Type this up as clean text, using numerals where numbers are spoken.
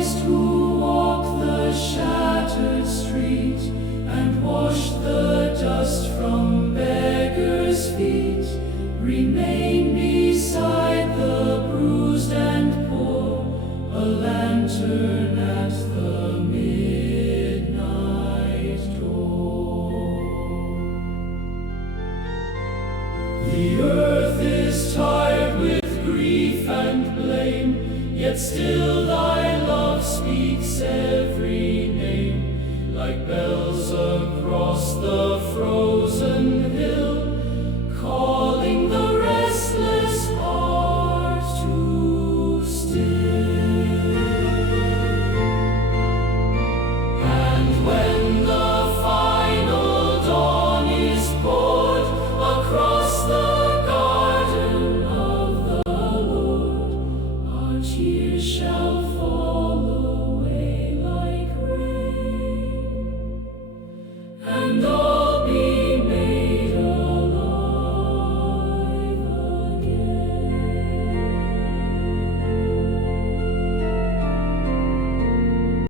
Christ who walked the shattered street and washed the dust from beggars' feet, remain beside the bruised and poor, a lantern at the midnight door. The earth is tired with grief and blame, yet still thy